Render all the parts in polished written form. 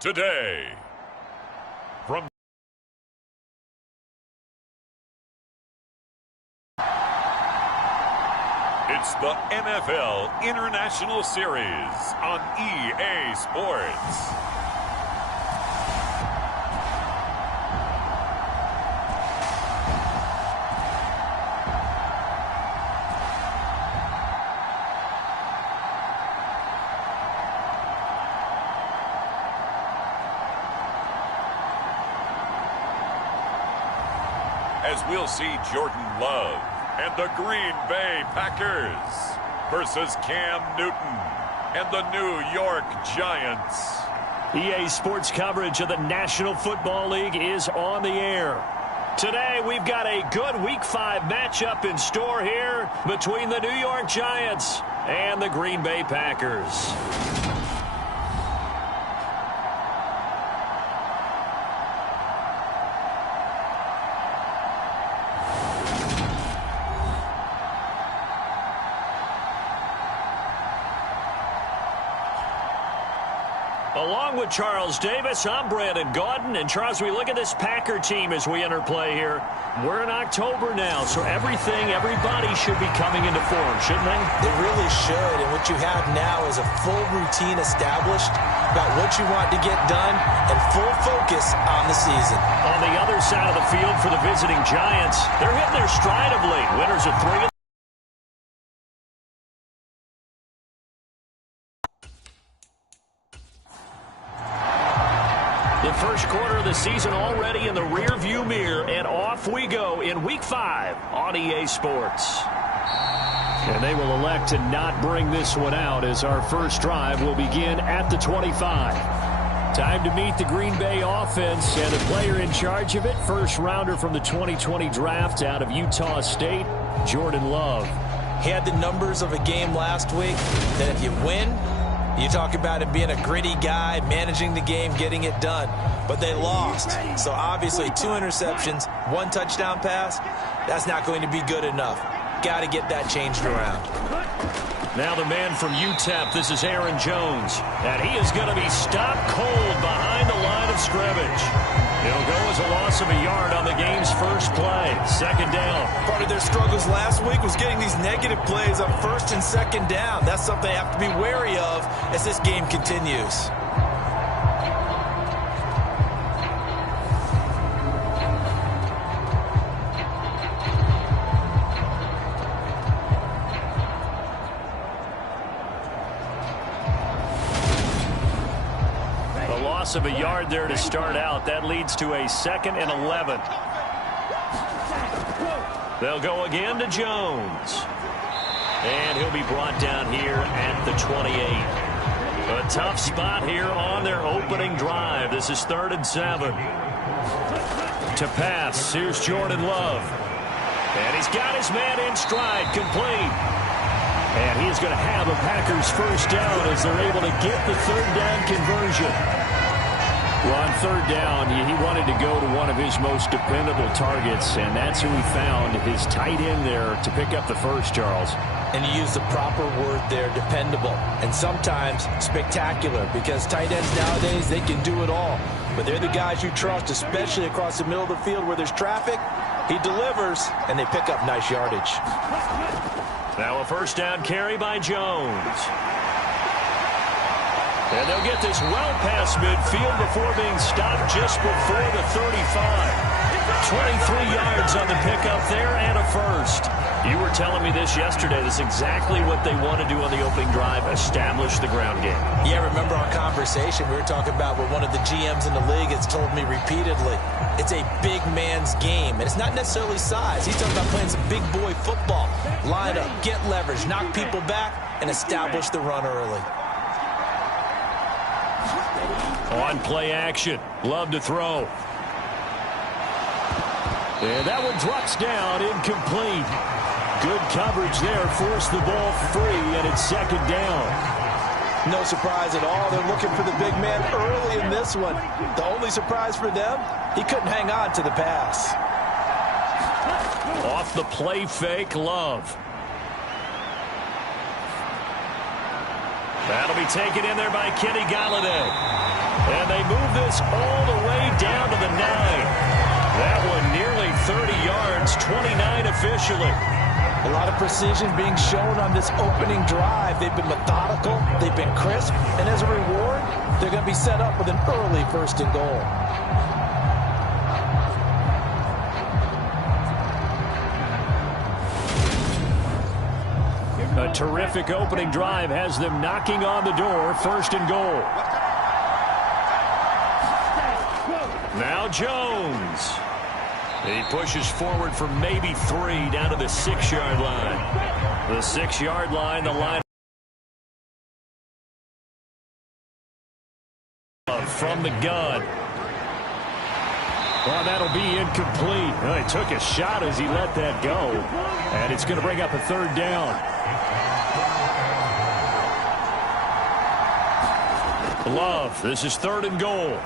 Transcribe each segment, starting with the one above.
today. From it's the NFL International Series on EA Sports. As we'll see Jordan Love and the Green Bay Packers versus Cam Newton and the New York Giants. EA Sports coverage of the National Football League is on the air. Today we've got a good Week 5 matchup in store here between the New York Giants and the Green Bay Packers. Along with Charles Davis, I'm Brandon Gaudin. And, Charles, we look at this Packer team as we enter play here. We're in October now, so everybody should be coming into form, shouldn't they? They really should. And what you have now is a full routine established about what you want to get done and full focus on the season. On the other side of the field for the visiting Giants, they're hitting their stride of late. Winners of 3. The first quarter of the season already in the rearview mirror, and off we go in Week 5 on EA Sports. And they will elect to not bring this one out as our first drive will begin at the 25. Time to meet the Green Bay offense and the player in charge of it, first rounder from the 2020 draft out of Utah State, Jordan Love. He had the numbers of a game last week that if you win, you talk about him being a gritty guy, managing the game, getting it done. But they lost. So obviously 2 interceptions, 1 touchdown pass, that's not going to be good enough. Got to get that changed around. Now the man from UTEP, this is Aaron Jones. And he is going to be stopped cold behind the line of scrimmage. It'll go as a loss of a yard on the game's first play. Second down. Part of their struggles last week was getting these negative plays on first and second down. That's something they have to be wary of as this game continues. Of a yard there to start out. That leads to a 2nd and 11. They'll go again to Jones. And he'll be brought down here at the 28. A tough spot here on their opening drive. This is 3rd and 7. To pass, here's Jordan Love. And he's got his man in stride, complete. And he is going to have a Packers first down as they're able to get the 3rd down conversion. Well, on 3rd down, he wanted to go to one of his most dependable targets, and that's who he found, his tight end there, to pick up the first, Charles. And you use the proper word there, dependable, and sometimes spectacular, because tight ends nowadays, they can do it all. But they're the guys you trust, especially across the middle of the field where there's traffic. He delivers, and they pick up nice yardage. Now a first down carry by Jones. And they'll get this well past midfield before being stopped just before the 35. 23 yards on the pickup there and a first. You were telling me this yesterday. This is exactly what they want to do on the opening drive, establish the ground game. Yeah, remember our conversation? We were talking about what one of the GMs in the league has told me repeatedly. It's a big man's game, and it's not necessarily size. He's talking about playing some big boy football. Line up, get leverage, knock people back, and establish the run early. On play action. Love to throw. And that one drops down, incomplete. Good coverage there, forced the ball free, and it's 2nd down. No surprise at all. They're looking for the big man early in this one. The only surprise for them, he couldn't hang on to the pass. Off the play fake, Love. That'll be taken in there by Kenny Galladay. And they move this all the way down to the 9. That one nearly 30 yards, 29 officially. A lot of precision being shown on this opening drive. They've been methodical, they've been crisp, and as a reward, they're going to be set up with an early 1st and goal. A terrific opening drive has them knocking on the door, 1st and goal. Now Jones. He pushes forward for maybe 3 down to the 6-yard line. The 6-yard line, the line from the gun. Well, that'll be incomplete. Well, he took a shot as he let that go. And it's going to bring up a 3rd down. Love, this is 3rd and goal.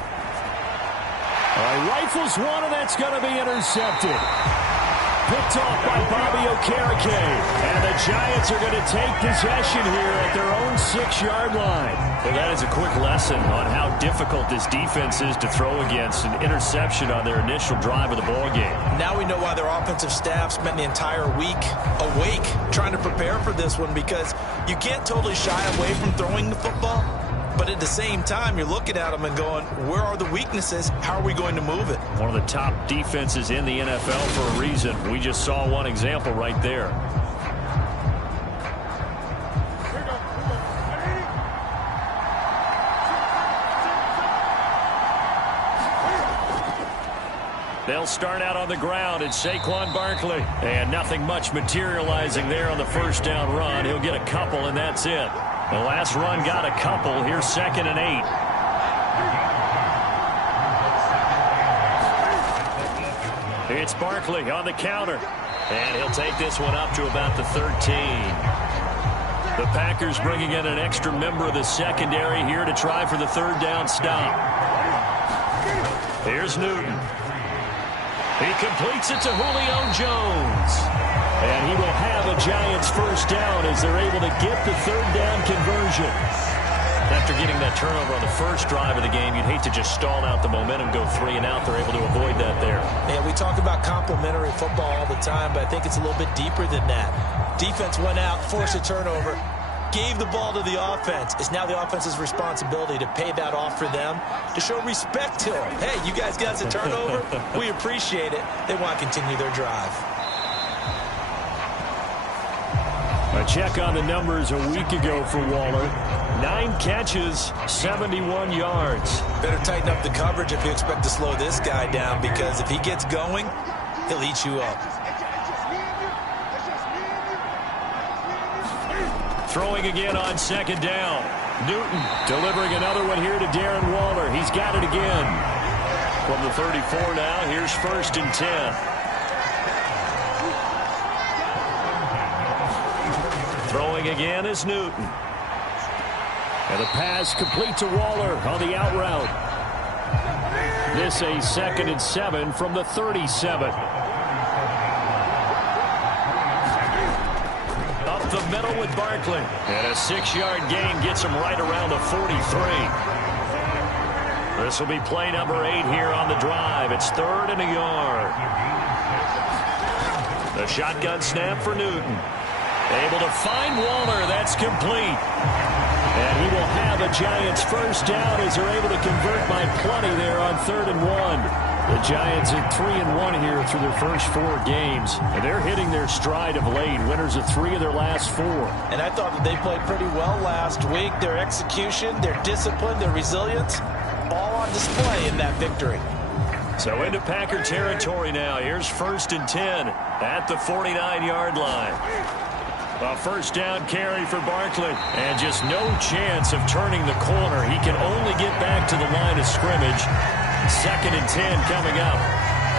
Rifles one, and that's going to be intercepted. Picked off by Bobby Okereke. And the Giants are going to take possession here at their own 6-yard line. Well, that is a quick lesson on how difficult this defense is to throw against. An interception on their initial drive of the ballgame. Now we know why their offensive staff spent the entire week awake trying to prepare for this one, because you can't totally shy away from throwing the football. But at the same time, you're looking at them and going, where are the weaknesses? How are we going to move it? One of the top defenses in the NFL for a reason. We just saw one example right there. They'll start out on the ground. It's Saquon Barkley. And nothing much materializing there on the 1st down run. He'll get a couple, and that's it. The last run got a couple. Here's 2nd and 8. It's Barkley on the counter. And he'll take this one up to about the 13. The Packers bringing in an extra member of the secondary here to try for the 3rd down stop. Here's Newton. He completes it to Julio Jones. And he will have a Giants 1st down as they're able to get the 3rd down conversion. After getting that turnover on the 1st drive of the game, you'd hate to just stall out the momentum, go 3 and out. They're able to avoid that there. Yeah, we talk about complementary football all the time, but I think it's a little bit deeper than that. Defense went out, forced a turnover, gave the ball to the offense. It's now the offense's responsibility to pay that off for them, to show respect to them. Hey, you guys got us a turnover. We appreciate it. They want to continue their drive. A check on the numbers a week ago for Waller. 9 catches, 71 yards. Better tighten up the coverage if you expect to slow this guy down, because if he gets going, he'll eat you up. Throwing again on 2nd down. Newton delivering another one here to Darren Waller. He's got it again. From the 34 now, here's 1st and 10. Throwing again is Newton. And the pass complete to Waller on the out route. This a 2nd and 7 from the 37. Up the middle with Barkley. And a 6-yard gain gets him right around the 43. This will be play number 8 here on the drive. It's 3rd and a yard. The shotgun snap for Newton. Able to find Waller. That's complete. And he will have a Giants 1st down as they're able to convert by plenty there on 3rd and 1. The Giants at 3-1 here through their first 4 games. And they're hitting their stride of late. Winners of 3 of their last 4. And I thought that they played pretty well last week. Their execution, their discipline, their resilience, all on display in that victory. So into Packer territory now. Here's 1st and 10 at the 49-yard line. A 1st down carry for Barkley. And just no chance of turning the corner. He can only get back to the line of scrimmage. 2nd and 10 coming up.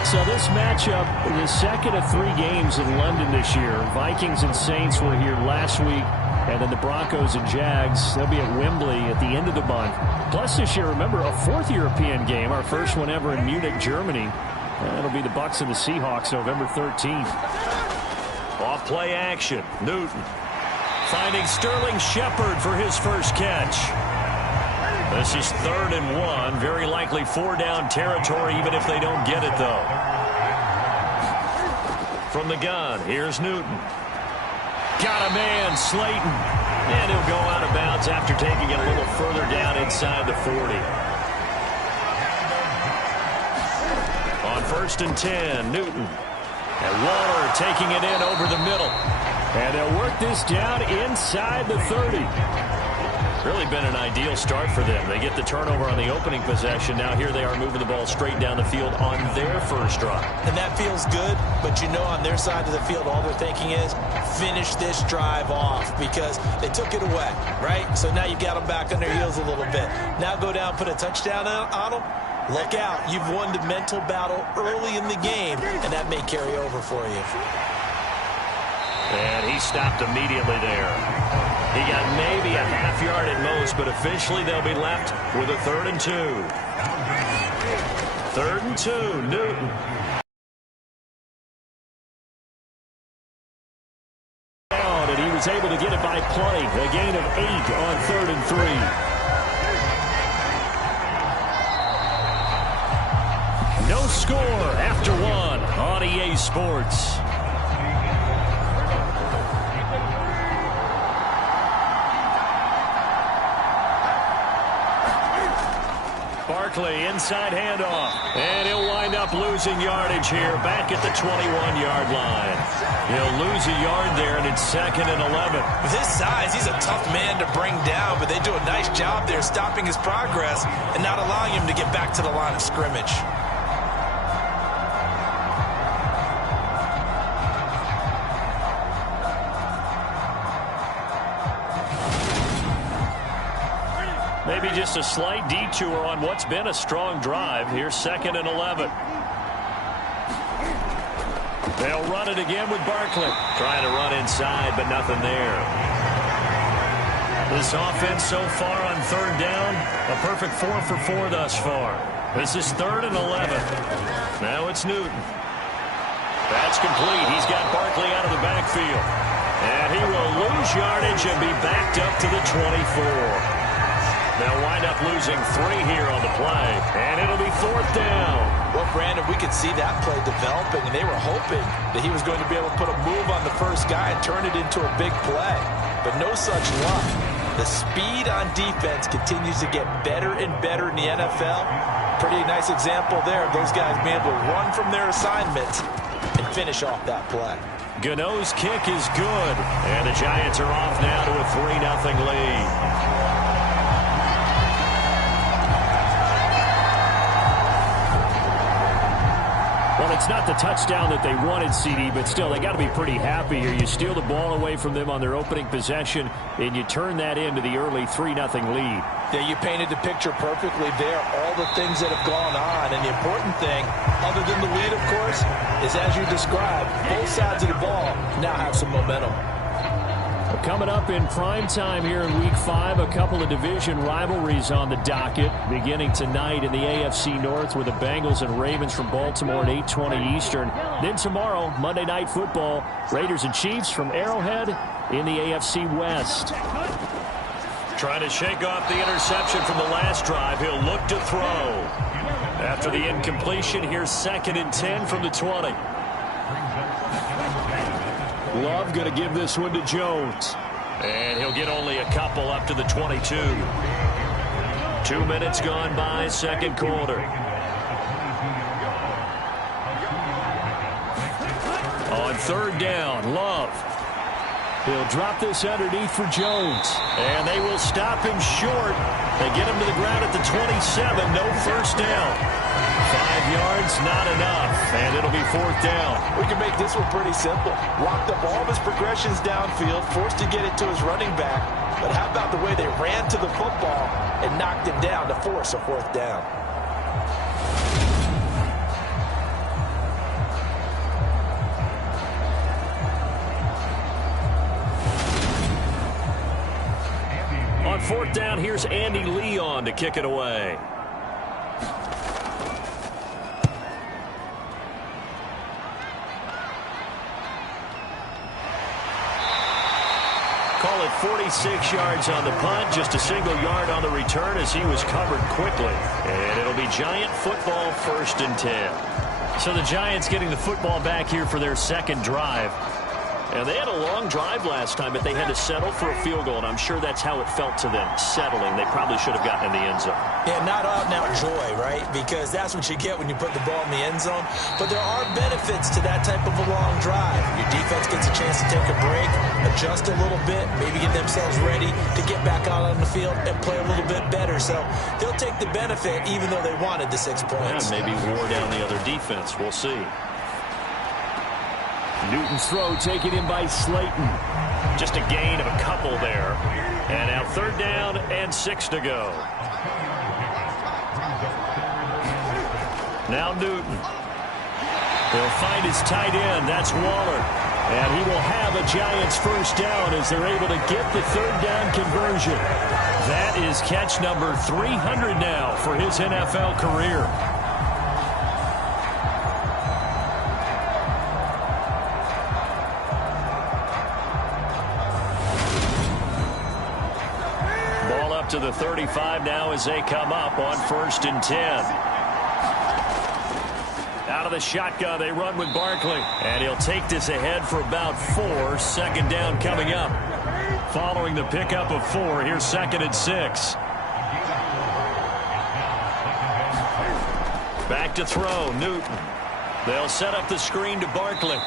So this matchup, the second of 3 games in London this year. Vikings and Saints were here last week. And then the Broncos and Jags, they'll be at Wembley at the end of the month. Plus this year, remember, a 4th European game, our first one ever in Munich, Germany. That'll be the Bucs and the Seahawks November 13th. Off play action. Newton finding Sterling Shepard for his first catch. This is 3rd and 1. Very likely 4-down territory, even if they don't get it, though. From the gun, here's Newton. Got a man, Slayton. And he'll go out of bounds after taking it a little further down inside the 40. On 1st and 10, Newton. And Waller taking it in over the middle. And they'll work this down inside the 30. Really been an ideal start for them. They get the turnover on the opening possession. Now here they are moving the ball straight down the field on their first drive. And that feels good, but you know on their side of the field all they're thinking is finish this drive off because they took it away, right? So now you got them back on their heels a little bit. Now go down, put a touchdown on them. Look out. You've won the mental battle early in the game, and that may carry over for you. And he stopped immediately there. He got maybe a half yard at most, but officially they'll be left with a 3rd and 2. 3rd and 2, Newton. And he was able to get it by play. A gain of 8 on 3rd and 3. No score after 1 on EA Sports. Barkley, inside handoff. And he'll wind up losing yardage here back at the 21-yard line. He'll lose a yard there, and it's 2nd and 11. With his size, he's a tough man to bring down, but they do a nice job there stopping his progress and not allowing him to get back to the line of scrimmage. Maybe just a slight detour on what's been a strong drive. Here's 2nd and 11. They'll run it again with Barkley. Trying to run inside, but nothing there. This offense so far on 3rd down, a perfect 4 for 4 thus far. This is 3rd and 11. Now it's Newton. That's complete. He's got Barkley out of the backfield. And he will lose yardage and be backed up to the 24. They'll wind up losing 3 here on the play, and it'll be 4th down. Well, Brandon, we could see that play developing, and they were hoping that he was going to be able to put a move on the first guy and turn it into a big play. But no such luck. The speed on defense continues to get better and better in the NFL. Pretty nice example there of those guys being able to run from their assignments and finish off that play. Gano's kick is good, and the Giants are off now to a 3-0 lead. Well, it's not the touchdown that they wanted, CD, but still, they got to be pretty happy here. You steal the ball away from them on their opening possession, and you turn that into the early 3-0 lead. Yeah, you painted the picture perfectly there, all the things that have gone on. And the important thing, other than the lead, of course, is as you described, both sides of the ball now have some momentum. Coming up in prime time here in Week 5, a couple of division rivalries on the docket, beginning tonight in the AFC North with the Bengals and Ravens from Baltimore at 8:20 Eastern. Then tomorrow, Monday Night Football, Raiders and Chiefs from Arrowhead in the AFC West. Trying to shake off the interception from the last drive. He'll look to throw. After the incompletion, here's 2nd and 10 from the 20. Love going to give this one to Jones. And he'll get only a couple up to the 22. 2 minutes gone by, 2nd quarter. On 3rd down, Love. He'll drop this underneath for Jones. And they will stop him short. They get him to the ground at the 27. No first down. 5 yards, not enough, and it'll be 4th down. We can make this one pretty simple. Locked up all of his progressions downfield, forced to get it to his running back. But how about the way they ran to the football and knocked him down to force a 4th down? On 4th down, here's Andy Leon to kick it away. Call it 46 yards on the punt, just a single yard on the return as he was covered quickly. And it'll be Giant football, 1st and 10. So the Giants getting the football back here for their second drive. And they had a long drive last time, but they had to settle for a field goal, and I'm sure that's how it felt to them, settling. They probably should have gotten in the end zone. Yeah, not out-and-out joy, right? Because that's what you get when you put the ball in the end zone. But there are benefits to that type of a long drive. Your defense gets a chance to take a break, adjust a little bit, maybe get themselves ready to get back out on the field and play a little bit better. So they'll take the benefit even though they wanted the 6 points. Yeah, maybe wore down the other defense. We'll see. Newton's throw taken in by Slayton. Just a gain of a couple there. And now 3rd down and 6 to go. Now Newton. He'll find his tight end. That's Waller. And he will have a Giants 1st down as they're able to get the 3rd down conversion. That is catch number 300 now for his NFL career. To the 35 now as they come up on 1st and 10. Out of the shotgun, they run with Barkley. And he'll take this ahead for about 4. 2nd down coming up. Following the pickup of 4, here's 2nd and 6. Back to throw, Newton. They'll set up the screen to Barkley.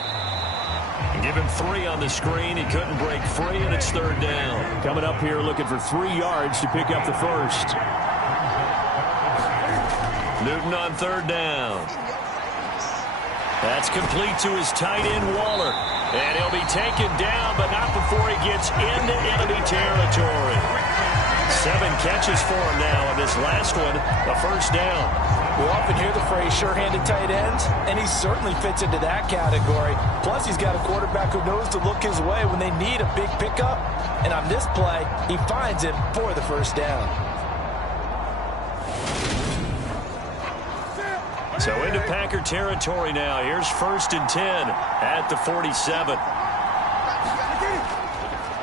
Give him 3 on the screen. He couldn't break free, and it's 3rd down. Coming up here looking for 3 yards to pick up the 1st. Newton on 3rd down. That's complete to his tight end, Waller. And he'll be taken down, but not before he gets into enemy territory. 7 catches for him now, and this last one, a 1st down. We often hear the phrase sure-handed tight ends, and he certainly fits into that category. Plus, he's got a quarterback who knows to look his way when they need a big pickup. And on this play, he finds it for the 1st down. So into Packer territory now. Here's 1st and 10 at the 47.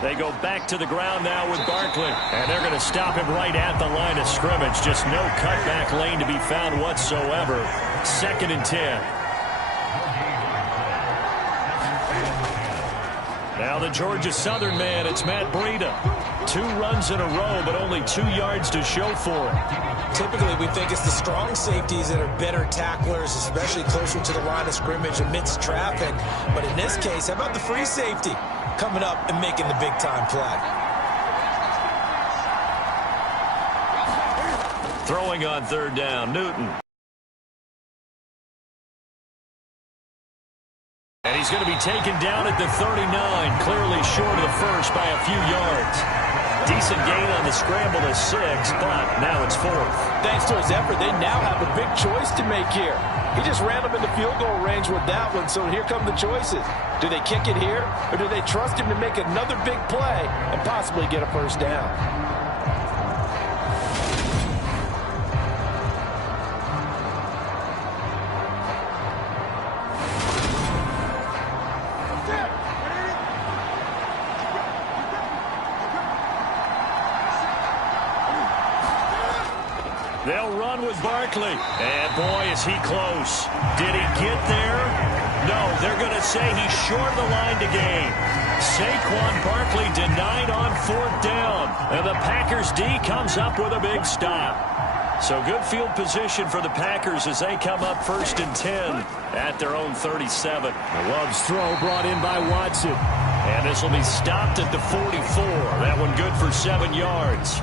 They go back to the ground now with Barkley. And they're going to stop him right at the line of scrimmage. Just no cutback lane to be found whatsoever. 2nd and 10. Now the Georgia Southern man, it's Matt Breida. 2 runs in a row, but only 2 yards to show for it. Typically, we think it's the strong safeties that are better tacklers, especially closer to the line of scrimmage amidst traffic. But in this case, how about the free safety coming up and making the big-time play? Throwing on 3rd down, Newton. And he's going to be taken down at the 39, clearly short of the 1st by a few yards. Decent gain on the scramble to 6, but now it's 4th. Thanks to his effort, they now have a big choice to make here. He just ran them into field goal range with that one, so here come the choices. Do they kick it here, or do they trust him to make another big play and possibly get a 1st down? They'll run with Barkley. And, boy, is he close. Did he get there? No, they're going to say he's short of the line to gain. Saquon Barkley denied on 4th down. And the Packers D comes up with a big stop. So good field position for the Packers as they come up 1st and 10 at their own 37. Love's throw brought in by Watson. And this will be stopped at the 44. That one good for 7 yards.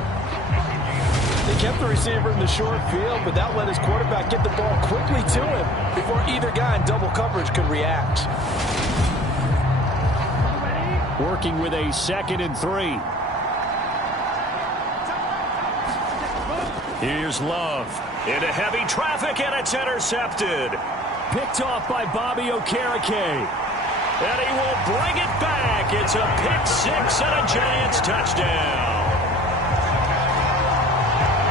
They kept the receiver in the short field, but that let his quarterback get the ball quickly to him before either guy in double coverage could react. Working with a 2nd and 3. Here's Love into heavy traffic, and it's intercepted. Picked off by Bobby Okereke. And he will bring it back. It's a pick 6 and a Giants touchdown.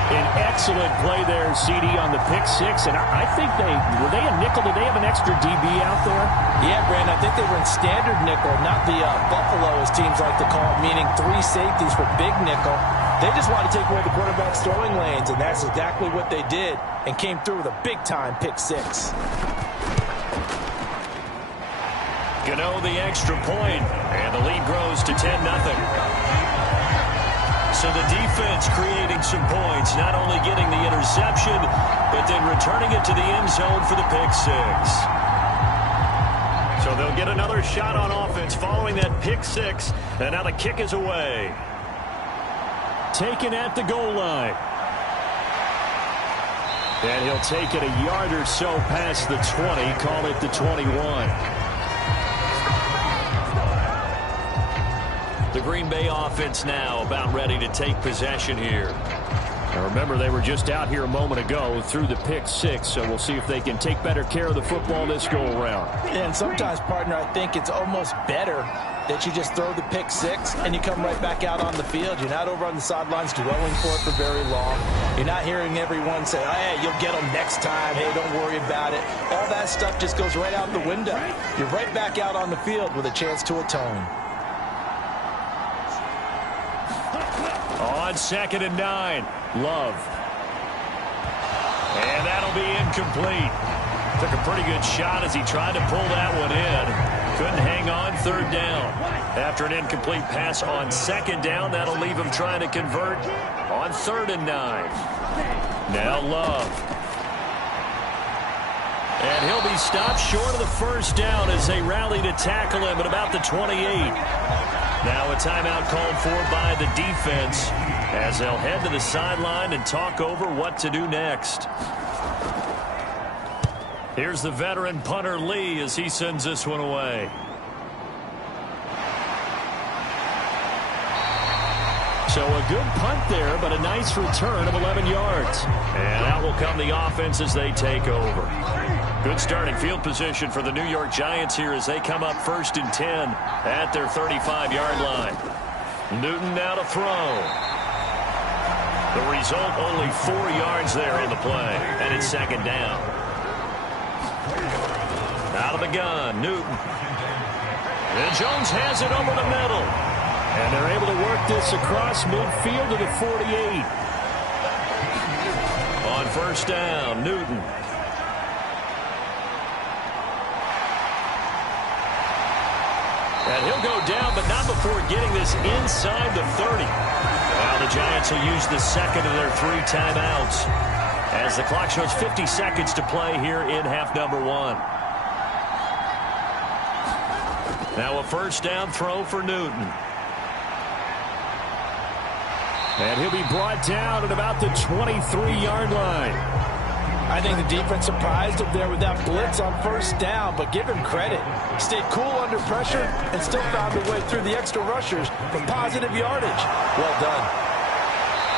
An excellent play there, CD, on the pick six. And I think were they a nickel? Did they have an extra DB out there? Yeah, Brandon, I think they were in standard nickel, not the Buffalo, as teams like to call it, meaning 3 safeties for big nickel. They just want to take away the quarterback's throwing lanes, and that's exactly what they did, and came through with a big-time pick six. Gano the extra point, and the lead grows to 10-0. So the defense creating some points, not only getting the interception, but then returning it to the end zone for the pick six. So they'll get another shot on offense following that pick six, and now the kick is away. Taken at the goal line. And he'll take it a yard or so past the 20, call it the 21. The Green Bay offense now about ready to take possession here. Now remember, they were just out here a moment ago through the pick six, so we'll see if they can take better care of the football this go-around. And sometimes, partner, I think it's almost better that you just throw the pick six and you come right back out on the field. You're not over on the sidelines dwelling for it for very long. You're not hearing everyone say, oh, hey, you'll get them next time. Hey, don't worry about it. All that stuff just goes right out the window. You're right back out on the field with a chance to atone. On 2nd and 9, Love. And that'll be incomplete. Took a pretty good shot as he tried to pull that one in. Couldn't hang on 3rd down. After an incomplete pass on 2nd down, that'll leave him trying to convert on 3rd and 9. Now Love. And he'll be stopped short of the 1st down as they rally to tackle him at about the 28. Now a timeout called for by the defense as they'll head to the sideline and talk over what to do next. Here's the veteran punter Lee as he sends this one away. So a good punt there, but a nice return of 11 yards. And out will come the offense as they take over. Good starting field position for the New York Giants here as they come up 1st and 10 at their 35-yard line. Newton now to throw. The result, only 4 yards there on the play, and it's 2nd down. Out of the gun, Newton. And Jones has it over the middle. And they're able to work this across midfield to the 48. On 1st down, Newton. And he'll go down, but not before getting this inside the 30. Now the Giants will use the 2nd of their 3 timeouts as the clock shows 50 seconds to play here in half number 1. Now a 1st down throw for Newton. And he'll be brought down at about the 23-yard line. I think the defense surprised him there with that blitz on 1st down, but give him credit. Stayed cool under pressure and still found a way through the extra rushers for positive yardage. Well done.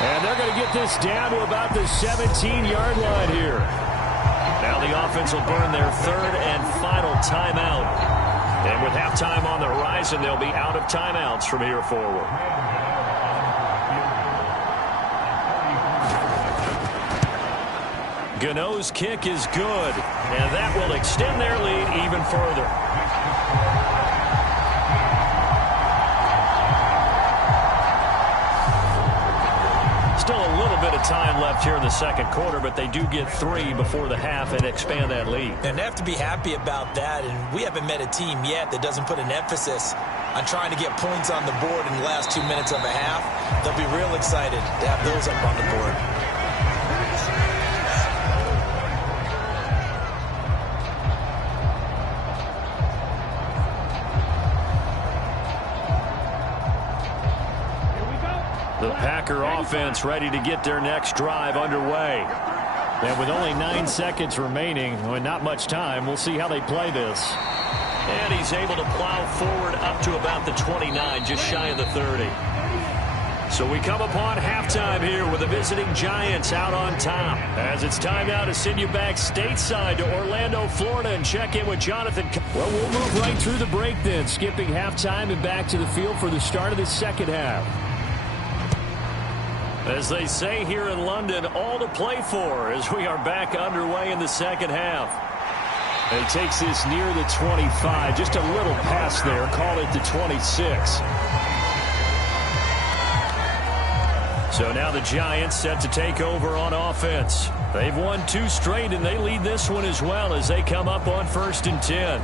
And they're going to get this down to about the 17-yard line here. Now the offense will burn their 3rd and final timeout. And with halftime on the horizon, they'll be out of timeouts from here forward. Gano's kick is good, and that will extend their lead even further. Still a little bit of time left here in the 2nd quarter, but they do get 3 before the half and expand that lead. And they have to be happy about that, and we haven't met a team yet that doesn't put an emphasis on trying to get points on the board in the last 2 minutes of a half. They'll be real excited to have those up on the board. The Packer offense ready to get their next drive underway. And with only 9 seconds remaining, and not much time, we'll see how they play this. And he's able to plow forward up to about the 29, just shy of the 30. So we come upon halftime here with the visiting Giants out on top. As it's time now to send you back stateside to Orlando, Florida, and check in with Jonathan. Well, we'll move right through the break then, skipping halftime and back to the field for the start of the 2nd half. As they say here in London, all to play for as we are back underway in the second half. He takes this near the 25. Just a little pass there. Call it the 26. So now the Giants set to take over on offense. They've won 2 straight, and they lead this one as well as they come up on 1st and 10.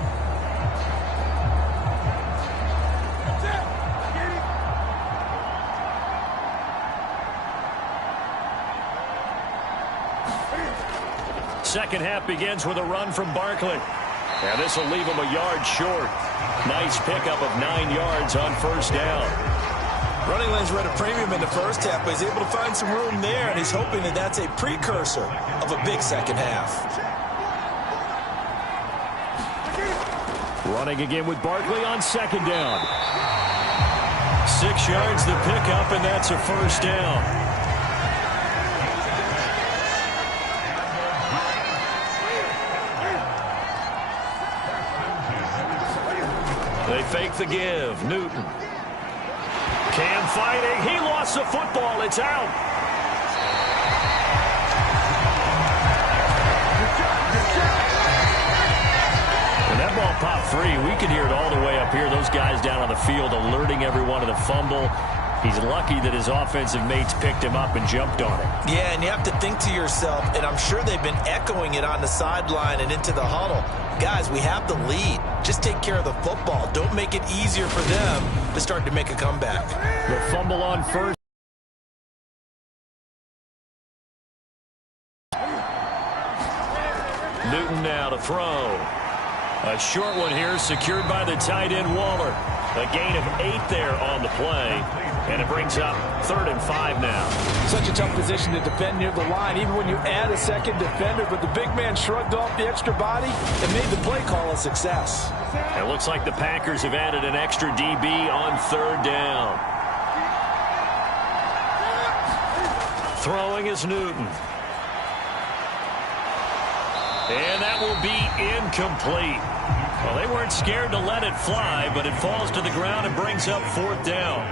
Second half begins with a run from Barkley. And this will leave him a yard short. Nice pickup of 9 yards on 1st down. Running lanes were at a premium in the first half, but he's able to find some room there, and he's hoping that that's a precursor of a big second half. Running again with Barkley on 2nd down. 6 yards the pickup, and that's a 1st down. They fake the give. Newton. Cam fighting. He lost the football. It's out. When that ball popped free, we could hear it all the way up here. Those guys down on the field alerting everyone of the fumble. He's lucky that his offensive mates picked him up and jumped on it. Yeah, and you have to think to yourself, and I'm sure they've been echoing it on the sideline and into the huddle. Guys, we have the lead. Just take care of the football. Don't make it easier for them to start to make a comeback. The fumble on 1st. Newton now to throw. A short one here secured by the tight end Waller. A gain of 8 there on the play. And it brings up 3rd and 5 now. Such a tough position to defend near the line, even when you add a second defender. But the big man shrugged off the extra body and made the play call a success. It looks like the Packers have added an extra DB on 3rd down. Throwing is Newton. And that will be incomplete. Well, they weren't scared to let it fly, but it falls to the ground and brings up 4th down.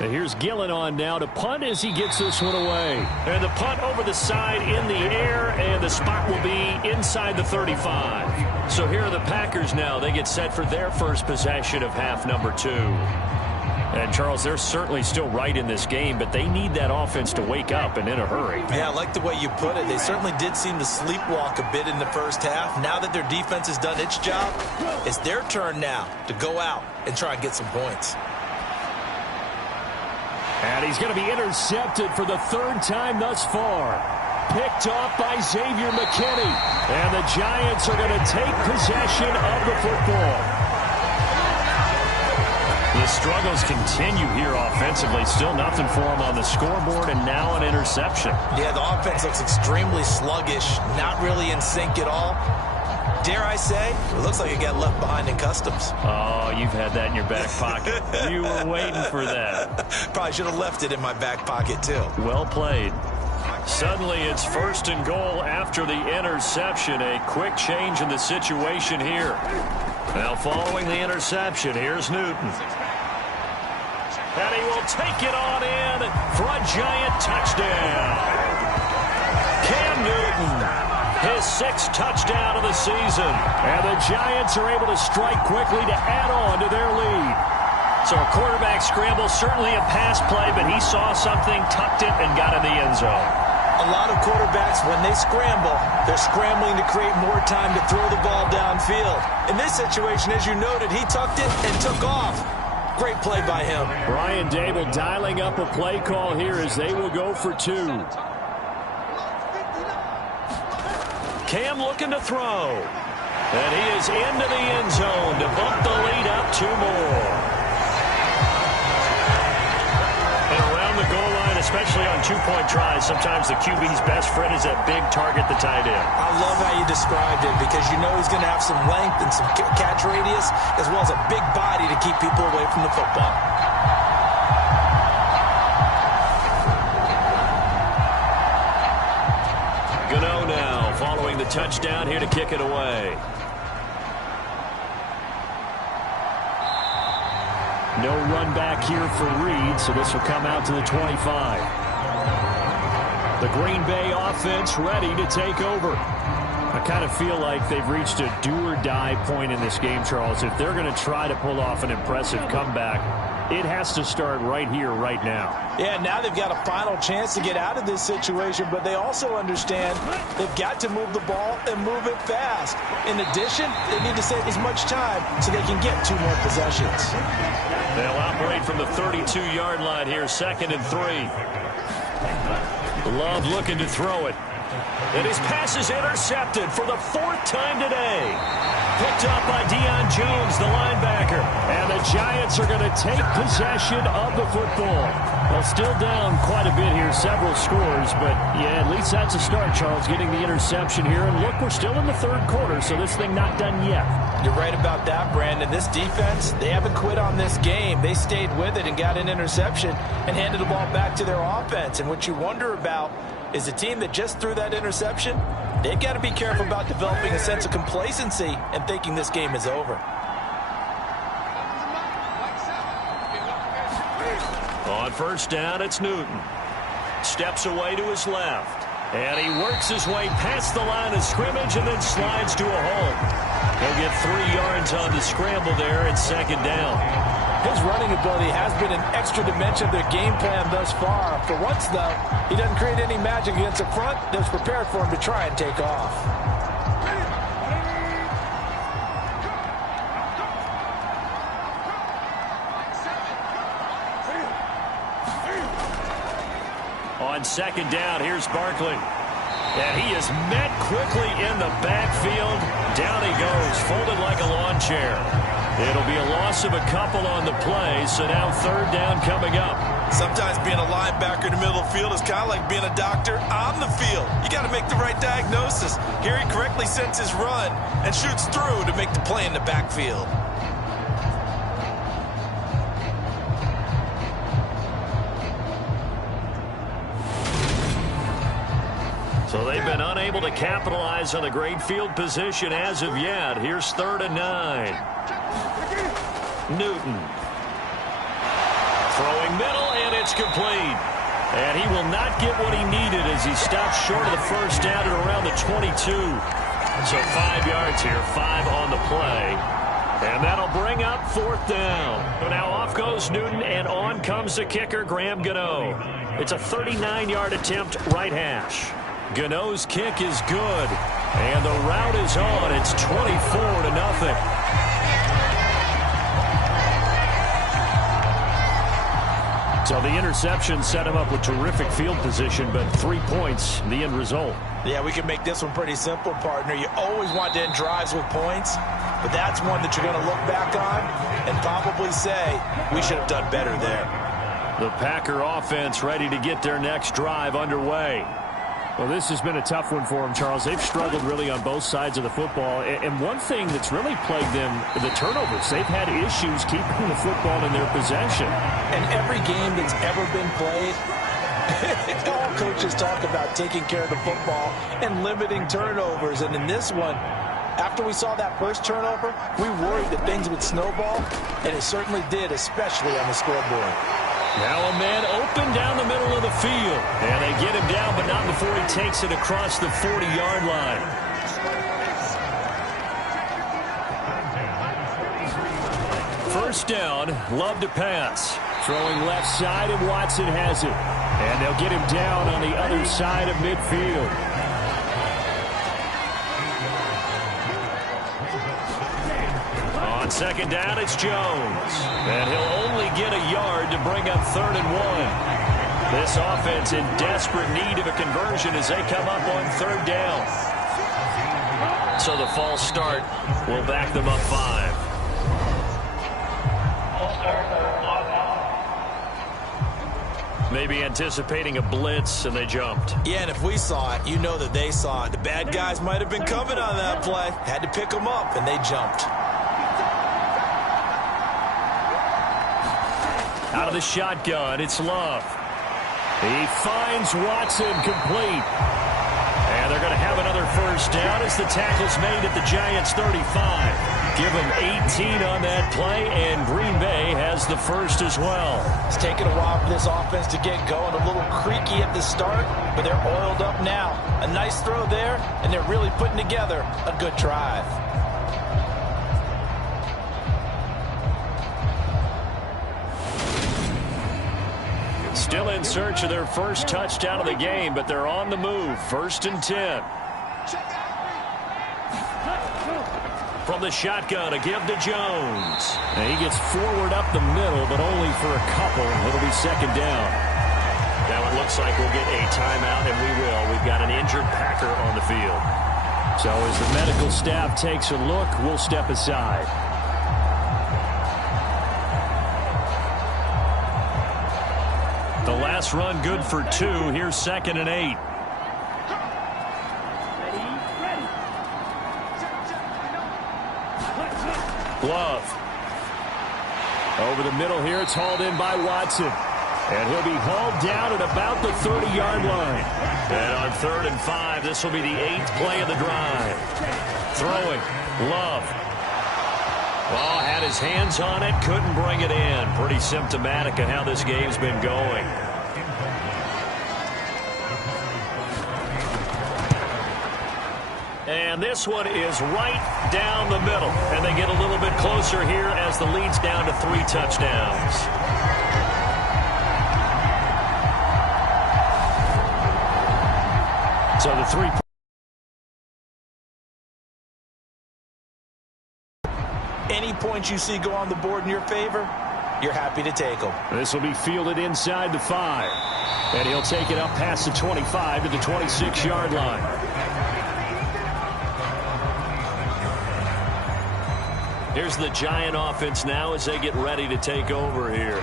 And here's Gillen on now to punt as he gets this one away. And the punt over the side in the air, and the spot will be inside the 35. So here are the Packers now. They get set for their first possession of half number 2. And, Charles, they're certainly still right in this game, but they need that offense to wake up and in a hurry. Yeah, I like the way you put it. They certainly did seem to sleepwalk a bit in the first half. Now that their defense has done its job, it's their turn now to go out and try and get some points. And he's going to be intercepted for the 3rd time thus far. Picked off by Xavier McKinney. And the Giants are going to take possession of the football. The struggles continue here offensively. Still nothing for them on the scoreboard, and now an interception. Yeah, the offense looks extremely sluggish, not really in sync at all. Dare I say, it looks like it got left behind in customs. Oh, you've had that in your back pocket. You were waiting for that. Probably should have left it in my back pocket, too. Well played. Suddenly, it's 1st and goal after the interception. A quick change in the situation here. Now, following the interception, here's Newton. And he will take it on in for a Giant touchdown. Cam Newton, his 6th touchdown of the season. And the Giants are able to strike quickly to add on to their lead. So a quarterback scramble, certainly a pass play, but he saw something, tucked it, and got in the end zone. A lot of quarterbacks, when they scramble, they're scrambling to create more time to throw the ball downfield. In this situation, as you noted, he tucked it and took off. Great play by him. Brian Dable dialing up a play call here as they will go for 2. Cam looking to throw. And he is into the end zone to bump the lead up 2 more. And around the goal line, especially on 2-point tries, sometimes the QB's best friend is that big target, the tight end. I love how you described it because you know he's going to have some length and some catch radius as well as a big body to keep people away from the football. Gano now following the touchdown here to kick it away. No run back here for Reed, so this will come out to the 25. The Green Bay offense ready to take over. I kind of feel like they've reached a do-or-die point in this game, Charles. If they're going to try to pull off an impressive comeback, it has to start right here, right now. Yeah, now they've got a final chance to get out of this situation, but they also understand they've got to move the ball and move it fast. In addition, they need to save as much time so they can get 2 more possessions. They'll operate from the 32-yard line here, 2nd and 3. Love looking to throw it. And his pass is intercepted for the 4th time today. Picked up by Deion Jones, the linebacker. And the Giants are going to take possession of the football. Well, still down quite a bit here, several scores. But, yeah, at least that's a start, Charles, getting the interception here. And look, we're still in the 3rd quarter, so this thing not done yet. You're right about that, Brandon. This defense, they haven't quit on this game. They stayed with it and got an interception and handed the ball back to their offense. And what you wonder about is a team that just threw that interception, they've got to be careful about developing a sense of complacency and thinking this game is over. On 1st down, it's Newton. Steps away to his left. And he works his way past the line of scrimmage and then slides to a hole. He'll get 3 yards on the scramble there at 2nd down. His running ability has been an extra dimension of their game plan thus far. For once, though, he doesn't create any magic against the front that's prepared for him to try and take off. On 2nd down, here's Barkley. And he is met quickly in the backfield. Down he goes, folded like a lawn chair. It'll be a loss of a couple on the play, so now 3rd down coming up. Sometimes being a linebacker in the middle of the field is kind of like being a doctor on the field. You got to make the right diagnosis. Here he correctly sends his run and shoots through to make the play in the backfield. So they've been unable to capitalize on the great field position as of yet. Here's 3rd and 9. Newton. Throwing middle, and it's complete. And he will not get what he needed as he stops short of the 1st down at around the 22. So 5 yards here, 5 on the play. And that'll bring up 4th down. So now off goes Newton, and on comes the kicker, Graham Gano. It's a 39-yard attempt, right hash. Gano's kick is good, and the route is on. It's 24-0. So the interception set him up with terrific field position, but 3 points, the end result. Yeah, we can make this one pretty simple, partner. You always want to end drives with points, but that's one that you're going to look back on and probably say, we should have done better there. The Packer offense ready to get their next drive underway. Well, this has been a tough one for them, Charles. They've struggled really on both sides of the football. And one thing that's really plagued them, the turnovers. They've had issues keeping the football in their possession. And every game that's ever been played, all coaches talk about taking care of the football and limiting turnovers. And in this one, after we saw that first turnover, we worried that things would snowball, and it certainly did, especially on the scoreboard. Now a man open down the middle of the field. And they get him down, but not before he takes it across the 40-yard line. First down, Love to pass. Throwing left side, and Watson has it. And they'll get him down on the other side of midfield. On 2nd down, it's Jones. And he'll only get a yard to bring up 3rd and 1. This offense in desperate need of a conversion as they come up on 3rd down. So the false start will back them up 5. Maybe anticipating a blitz, and they jumped. Yeah, and if we saw it, you know that they saw it. The bad guys might have been coming on that play. Had to pick them up, and they jumped. Out of the shotgun, it's Love. He finds Watson complete. And they're going to have another first down as the tackle's made at the Giants' 35. Give them 18 on that play, and Green Bay has the first as well. It's taken a while for this offense to get going. A little creaky at the start, but they're oiled up now. A nice throw there, and they're really putting together a good drive. Still in search of their first touchdown of the game, but they're on the move. 1st and 10. From the shotgun, a give to Jones. And he gets forward up the middle, but only for a couple. It'll be 2nd down. Now it looks like we'll get a timeout, and we will. We've got an injured Packer on the field. So as the medical staff takes a look, we'll step aside. The last run good for 2. Here's 2nd and 8. Love. Over the middle here, it's hauled in by Watson. And he'll be hauled down at about the 30-yard line. And on 3rd and 5, this will be the 8th play of the drive. Throwing. Love. Oh, had his hands on it, couldn't bring it in. Pretty symptomatic of how this game's been going. And this one is right down the middle. And they get a little bit closer here as the lead's down to 3 touchdowns. So the 3. Any points you see go on the board in your favor, you're happy to take them. This will be fielded inside the 5. And he'll take it up past the 25 to the 26-yard line. Here's the Giant offense now as they get ready to take over here.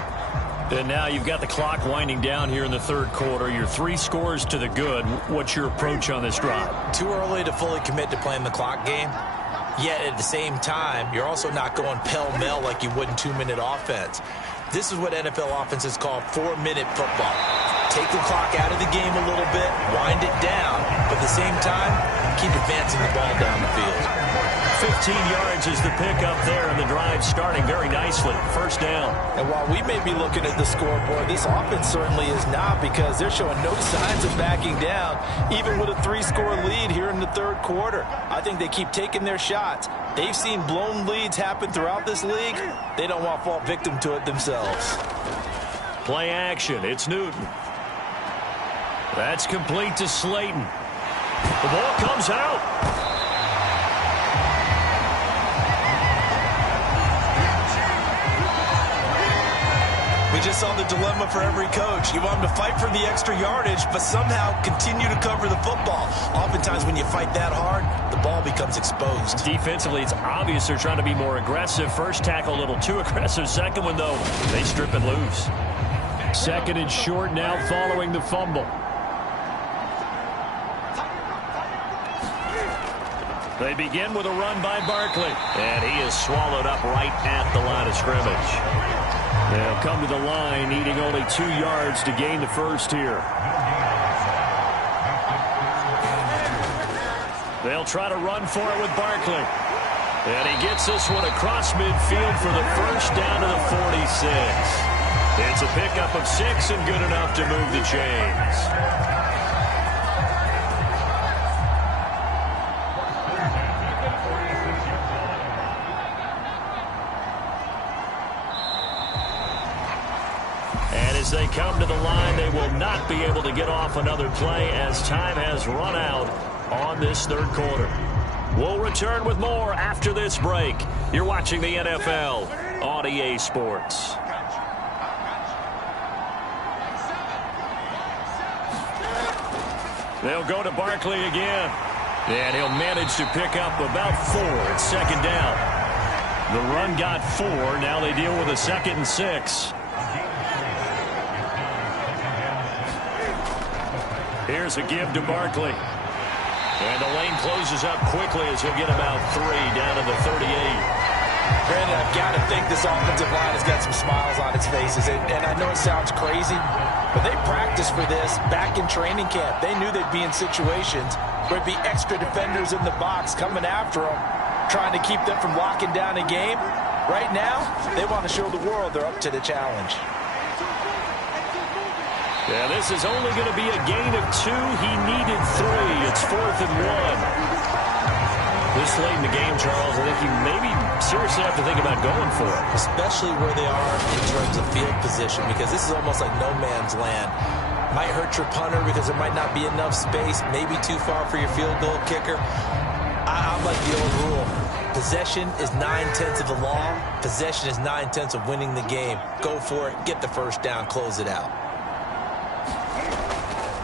And now you've got the clock winding down here in the 3rd quarter. You're 3 scores to the good. What's your approach on this drive? Too early to fully commit to playing the clock game. Yet at the same time, you're also not going pell-mell like you would in 2-minute offense. This is what NFL offenses call 4-minute football. Take the clock out of the game a little bit, wind it down, but at the same time, keep advancing the ball down the field. 15 yards is the pickup there, and the drive starting very nicely. 1st down. And while we may be looking at the scoreboard, this offense certainly is not, because they're showing no signs of backing down, even with a 3-score lead here in the 3rd quarter. I think they keep taking their shots. They've seen blown leads happen throughout this league. They don't want to fall victim to it themselves. Play action. It's Newton. That's complete to Slayton. The ball comes out. We just saw the dilemma for every coach. You want them to fight for the extra yardage, but somehow continue to cover the football. Oftentimes when you fight that hard, the ball becomes exposed. Defensively, it's obvious they're trying to be more aggressive. First tackle a little too aggressive. Second one, though, they strip it loose. 2nd and short now following the fumble. They begin with a run by Barkley. And he is swallowed up right at the line of scrimmage. They'll come to the line, needing only 2 yards to gain the first here. They'll try to run for it with Barkley. And he gets this one across midfield for the first down to the 46. It's a pickup of 6 and good enough to move the chains. As they come to the line, they will not be able to get off another play as time has run out on this 3rd quarter. We'll return with more after this break. You're watching the NFL on EA Sports. They'll go to Barkley again. And he'll manage to pick up about 4. It's 2nd down. The run got 4. Now they deal with a 2nd and 6. Here's a give to Barkley. And the lane closes up quickly as he'll get about 3 down to the 38. Brandon, I've got to think this offensive line has got some smiles on its faces. And I know it sounds crazy, but they practiced for this back in training camp. They knew they'd be in situations There'd be extra defenders in the box coming after them, trying to keep them from locking down a game. Right now, they want to show the world they're up to the challenge. Yeah, this is only going to be a gain of 2. He needed 3. It's 4th and 1. This late in the game, Charles, I think you maybe seriously have to think about going for it. Especially where they are in terms of field position, because this is almost like no man's land. Might hurt your punter because there might not be enough space, maybe too far for your field goal kicker. I'm like the old rule. Possession is 9/10 of the law. Possession is 9/10 of winning the game. Go for it. Get the first down. Close it out.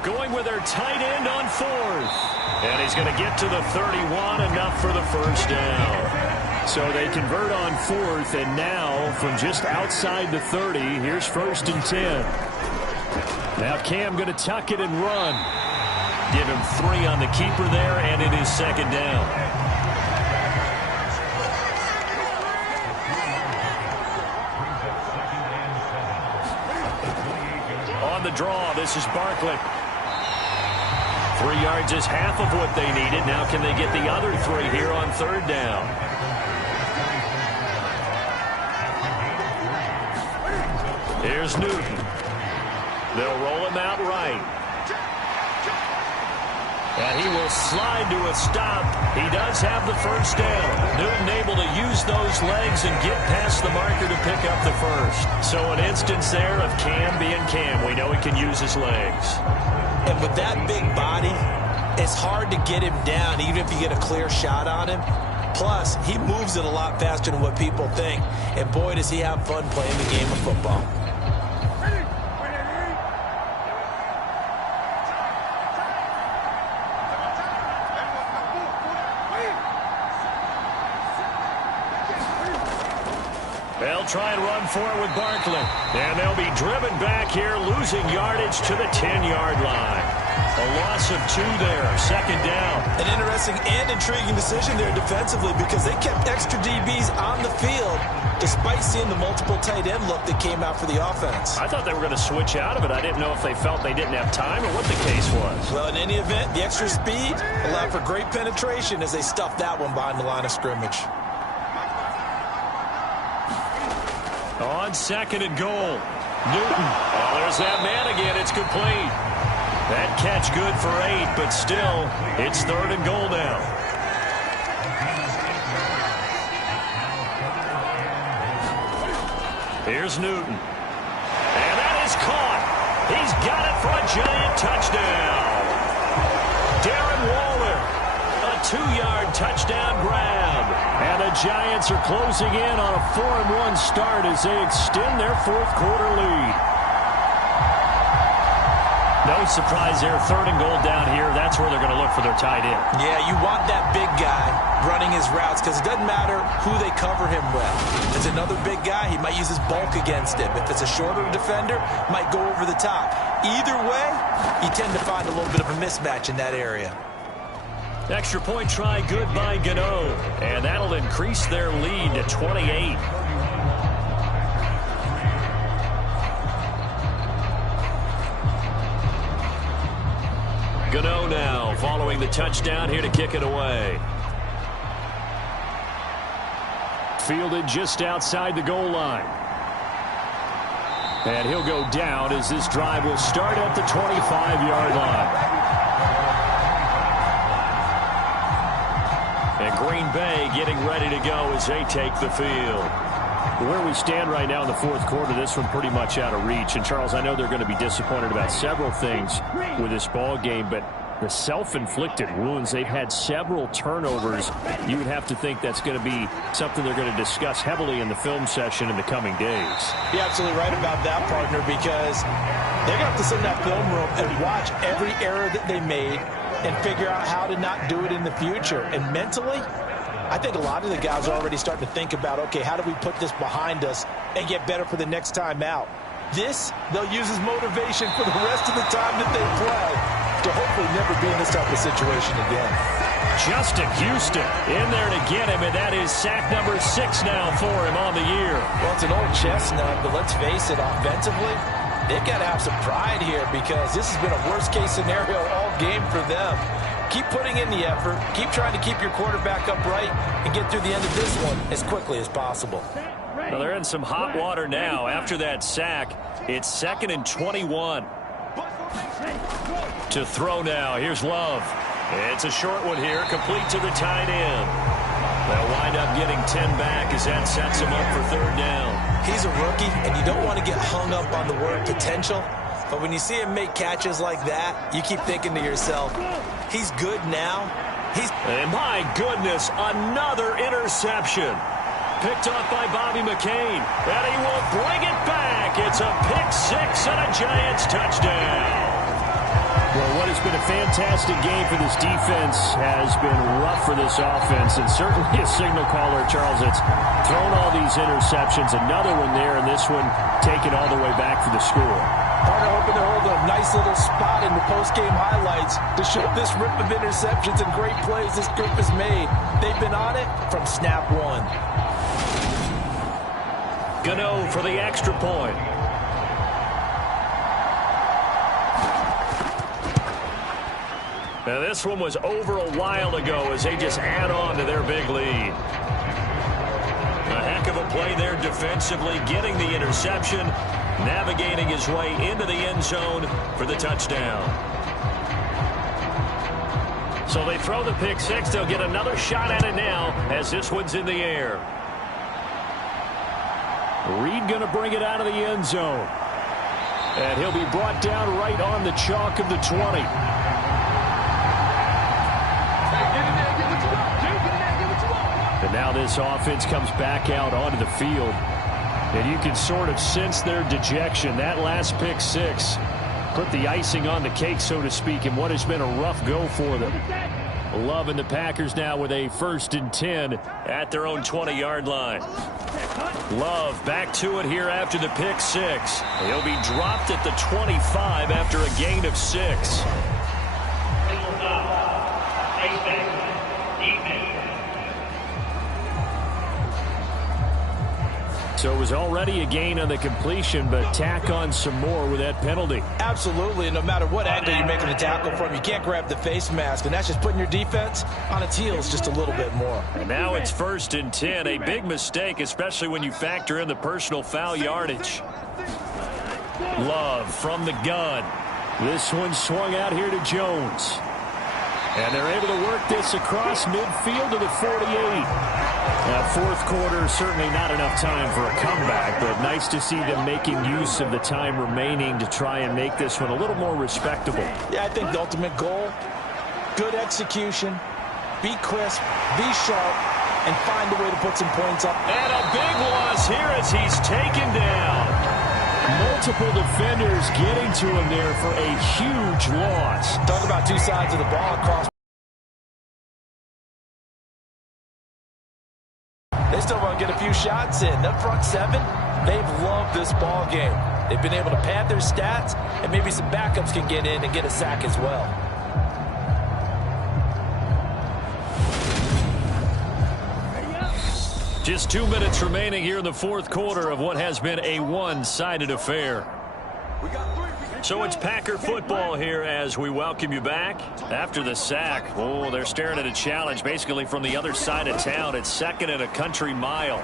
Going with their tight end on 4th. And he's going to get to the 31, enough for the first down. So they convert on 4th, and now from just outside the 30, here's 1st and 10. Now Cam going to tuck it and run. Give him 3 on the keeper there, and it is 2nd down. On the draw, this is Barkley. 3 yards is half of what they needed. Now can they get the other 3 here on 3rd down? Here's Newton. They'll roll him out right. And he will slide to a stop. He does have the first down. Newton able to use those legs and get past the marker to pick up the first. So an instance there of Cam being Cam. We know he can use his legs. And with that big body, it's hard to get him down, even if you get a clear shot on him. Plus, he moves it a lot faster than what people think. And boy, does he have fun playing the game of football. They'll try and run for it with Barkley. And they'll be driven back here, losing yardage to the 10-yard line. A loss of 2 there, 2nd down. An interesting and intriguing decision there defensively, because they kept extra DBs on the field despite seeing the multiple tight end look that came out for the offense. I thought they were going to switch out of it. I didn't know if they felt they didn't have time or what the case was. Well, in any event, the extra speed allowed for great penetration as they stuffed that one behind the line of scrimmage. On 2nd and goal, Newton. Oh, there's that man again. It's complete. That catch good for 8, but still, it's 3rd and goal now. Here's Newton. And that is caught. He's got it for a giant touchdown. Darren Waller, a 2-yard touchdown grab. And the Giants are closing in on a 4-1 start as they extend their 4th quarter lead. No surprise there, 3rd and goal down here. That's where they're going to look for their tight end. Yeah, you want that big guy running his routes because it doesn't matter who they cover him with. If it's another big guy, he might use his bulk against him. If it's a shorter defender, might go over the top. Either way, you tend to find a little bit of a mismatch in that area. Extra point try good by Gano. And that'll increase their lead to 28. Gano now following the touchdown here to kick it away. Fielded just outside the goal line. And he'll go down as this drive will start at the 25-yard line. And Green Bay getting ready to go as they take the field. Where we stand right now in the 4th quarter, this one pretty much out of reach. And, Charles, I know they're going to be disappointed about several things with this ball game, but the self-inflicted wounds, they've had several turnovers. You would have to think that's going to be something they're going to discuss heavily in the film session in the coming days. You're absolutely right about that, partner, because they're going to have to sit in that film room and watch every error that they made and figure out how to not do it in the future. And mentally, I think a lot of the guys are already starting to think about, okay, how do we put this behind us and get better for the next time out? This, they'll use as motivation for the rest of the time that they play to hopefully never be in this type of situation again. Justin Houston in there to get him, and that is sack number 6 now for him on the year. Well, it's an old chestnut, but let's face it, offensively, they've got to have some pride here because this has been a worst-case scenario all game for them. Keep putting in the effort. Keep trying to keep your quarterback upright and get through the end of this one as quickly as possible. Well, they're in some hot water now. After that sack, it's 2nd and 21. To throw now. Here's Love. It's a short one here, complete to the tight end. They'll wind up getting 10 back as that sets him up for 3rd down. He's a rookie, and you don't want to get hung up on the word potential. But when you see him make catches like that, you keep thinking to yourself, he's good now. And my goodness, another interception. Picked off by Bobby McCain. And he will bring it back. It's a pick 6 and a Giants touchdown. Well, what has been a fantastic game for this defense has been rough for this offense, and certainly a signal caller, Charles, that's thrown all these interceptions. Another one there, and this one taken all the way back for the score. Partner hoping to hold a nice little spot in the post-game highlights to show this rip of interceptions and great plays this group has made. They've been on it from snap one. Gano for the extra point. Now, this one was over a while ago as they just add on to their big lead. A heck of a play there defensively, getting the interception, navigating his way into the end zone for the touchdown. So they throw the pick 6. They'll get another shot at it now as this one's in the air. Reed going to bring it out of the end zone. And he'll be brought down right on the chalk of the 20. And now this offense comes back out onto the field. And you can sort of sense their dejection. That last pick 6 put the icing on the cake, so to speak, in what has been a rough go for them. Love and the Packers now with a 1st and 10 at their own 20-yard line. Love back to it here after the pick 6. He'll be dropped at the 25 after a gain of 6. So it was already a gain on the completion, but tack on some more with that penalty. Absolutely. No matter what angle you're making the tackle from, you can't grab the face mask, and that's just putting your defense on its heels just a little bit more. And now it's 1st and 10. A big mistake, especially when you factor in the personal foul yardage. Love from the gun. This one swung out here to Jones. And they're able to work this across midfield to the 48. Now, 4th quarter, certainly not enough time for a comeback, but nice to see them making use of the time remaining to try and make this one a little more respectable. Yeah, I think the ultimate goal, good execution, be crisp, be sharp, and find a way to put some points up. And a big loss here as he's taken down. Multiple defenders getting to him there for a huge loss. Talk about two sides of the ball across. They still want to get a few shots in. That front 7, they've loved this ball game. They've been able to pad their stats, and maybe some backups can get in and get a sack as well. Just 2 minutes remaining here in the 4th quarter of what has been a one-sided affair. So it's Packer football here as we welcome you back after the sack. Oh, they're staring at a challenge basically from the other side of town. It's 2nd and a country mile.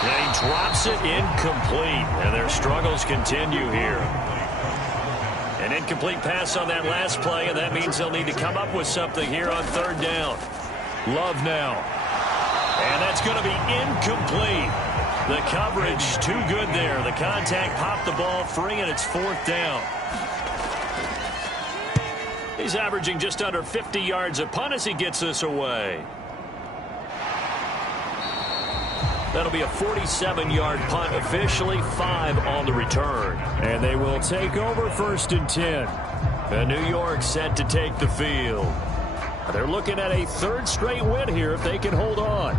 And he drops it incomplete, and their struggles continue here. An incomplete pass on that last play, and that means they'll need to come up with something here on 3rd down. Love now. And that's going to be incomplete. The coverage too good there. The contact popped the ball free, and it's 4th down. He's averaging just under 50 yards a punt as he gets this away. That'll be a 47-yard punt, officially 5 on the return. And they will take over 1st and 10. And New York set to take the field. They're looking at a 3rd straight win here if they can hold on.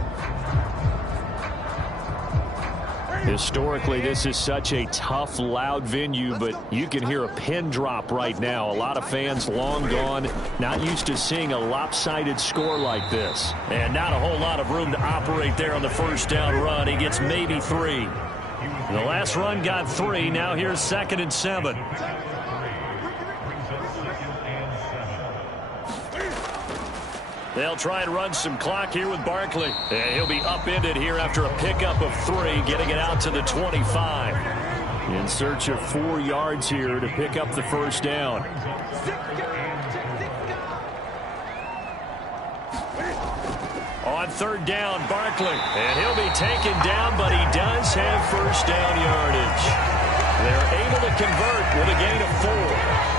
Historically, this is such a tough, loud venue, but you can hear a pin drop right now. A lot of fans long gone, not used to seeing a lopsided score like this. And not a whole lot of room to operate there on the 1st down run. He gets maybe 3. The last run got 3. Now here's 2nd and 7. They'll try and run some clock here with Barkley. And he'll be upended here after a pickup of 3, getting it out to the 25. In search of 4 yards here to pick up the first down. On 3rd down, Barkley. And he'll be taken down, but he does have first down yardage. They're able to convert with a gain of 4.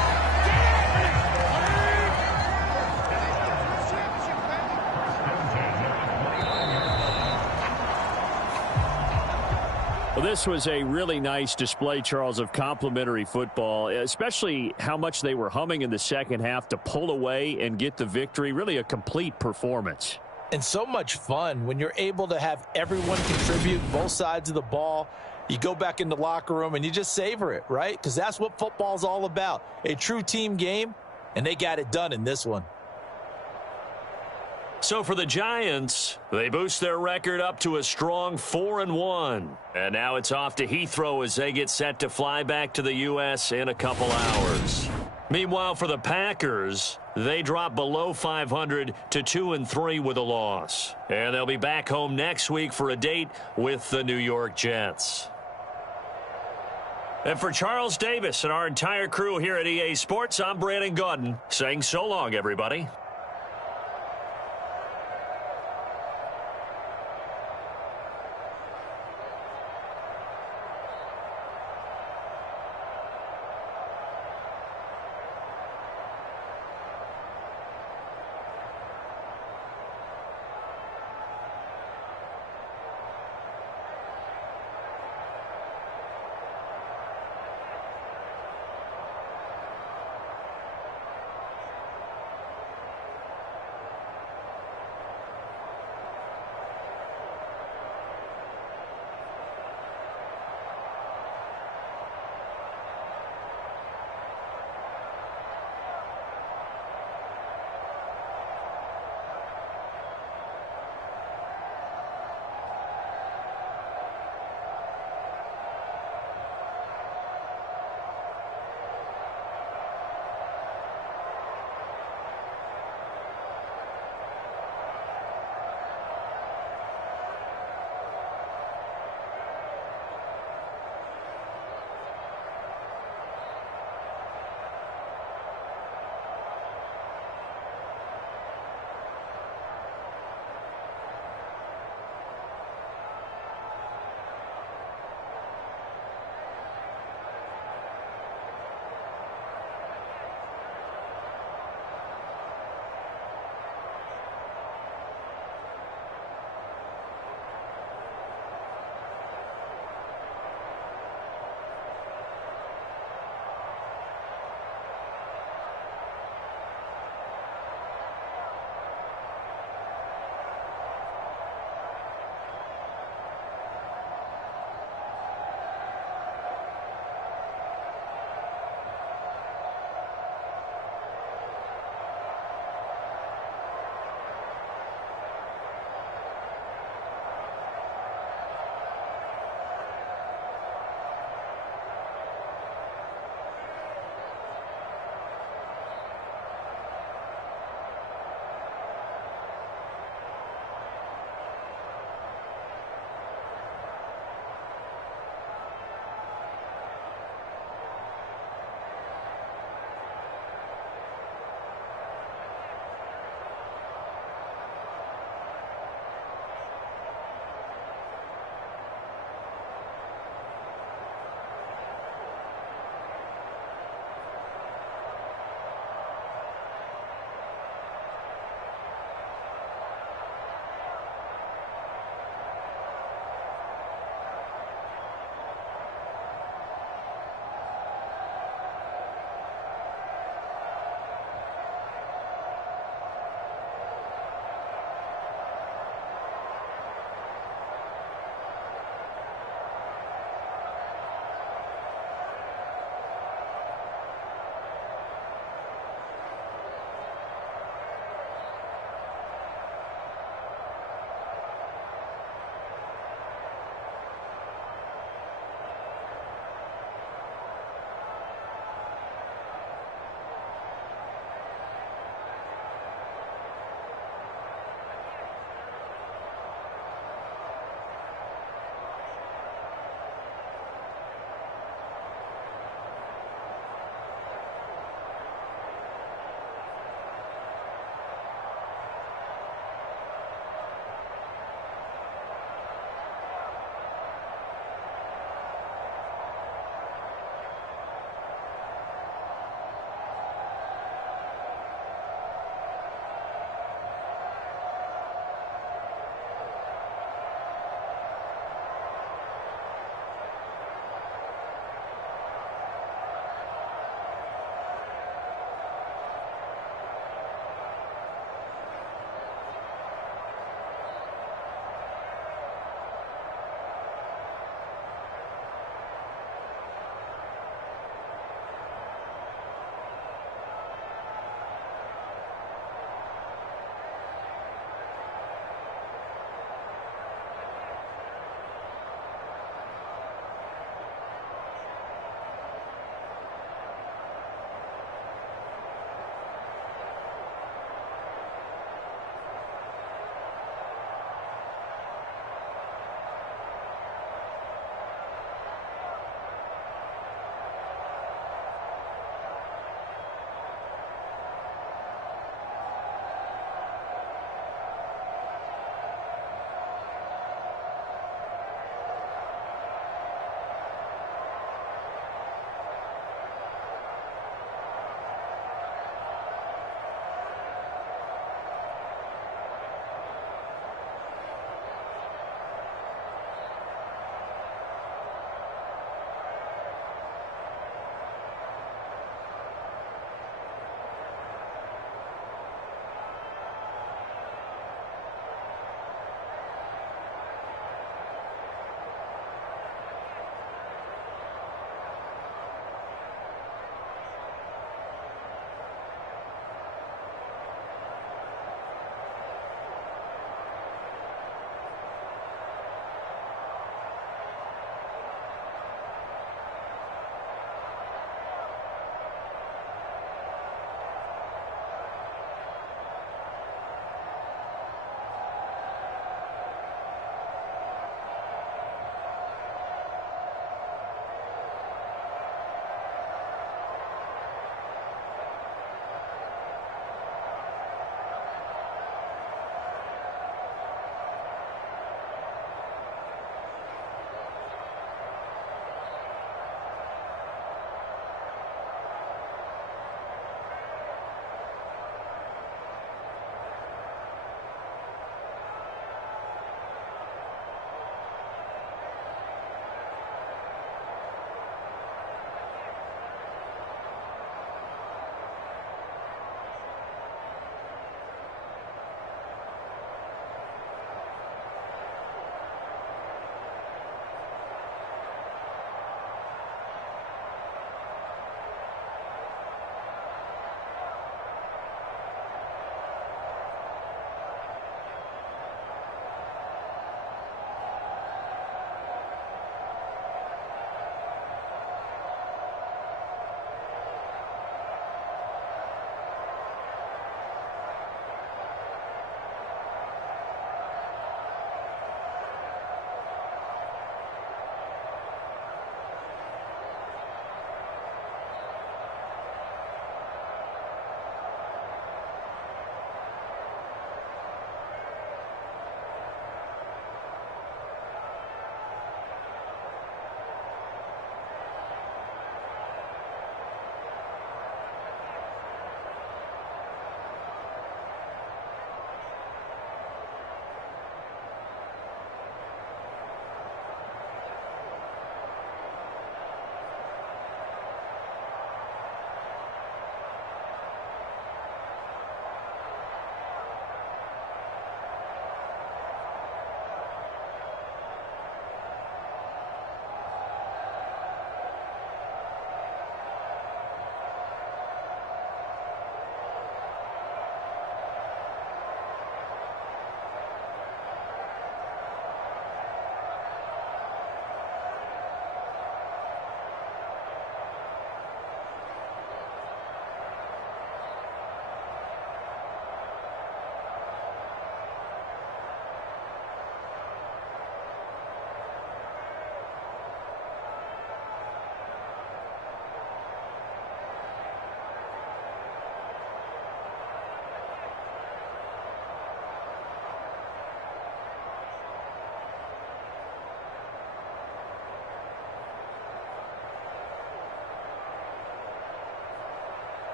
Well, this was a really nice display, Charles, of complimentary football, especially how much they were humming in the second half to pull away and get the victory. Really a complete performance. And so much fun when you're able to have everyone contribute, both sides of the ball. You go back in the locker room and you just savor it, right? Because that's what football's all about. A true team game, and they got it done in this one. So for the Giants, they boost their record up to a strong 4-1. And now it's off to Heathrow as they get set to fly back to the U.S. in a couple hours. Meanwhile, for the Packers, they drop below 500 to 2-3 with a loss. And they'll be back home next week for a date with the New York Jets. And for Charles Davis and our entire crew here at EA Sports, I'm Brandon Gaudin saying so long, everybody.